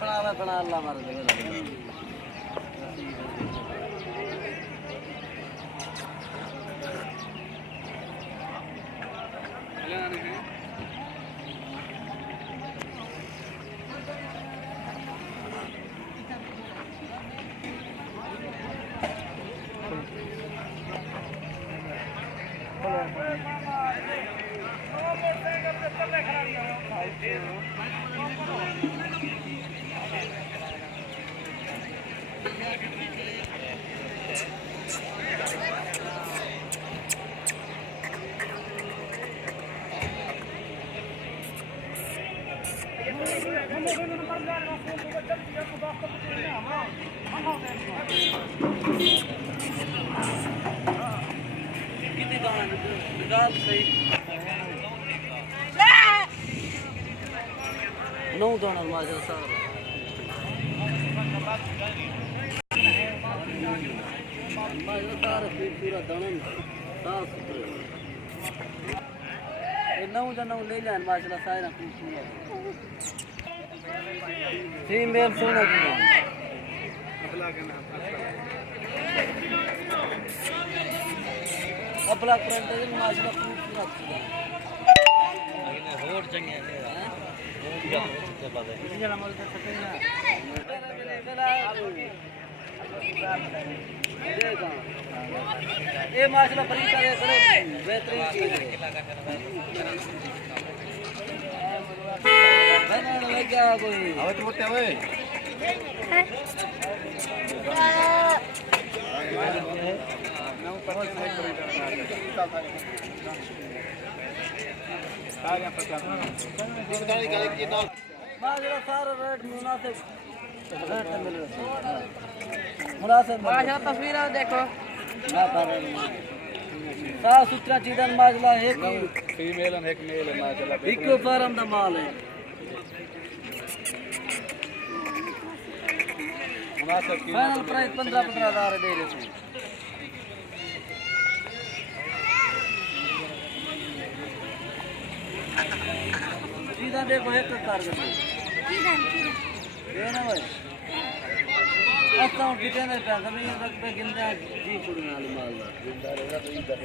बना अल्लाह मार दे कितनी दाना निकाल सही नौ दाना माशा सारा पूरा दाना साफ सुथरे नौ जनों ले जान माशा सारा फीमेल सोना अपना करंट है माशा पूरा होड़ चंगे हैं ये माशा बड़ी बेहतरीन चीज है क्या कोई अबे तो मोटे हुए सारा रेट मुनासिब तस्वीर देखो साफ सुथरा चीज़ माजला है फीमेल है मेल है माजला इको फार्म दा माल है फाइनल प्राइस 15,000 दे रहे हैं सीधा देखो एक कार दे ना भाई अकाउंट कितने पैसा नहीं तक पे गिनना जी छुड़ने वाली माल जिंदा रहेगा तो इधर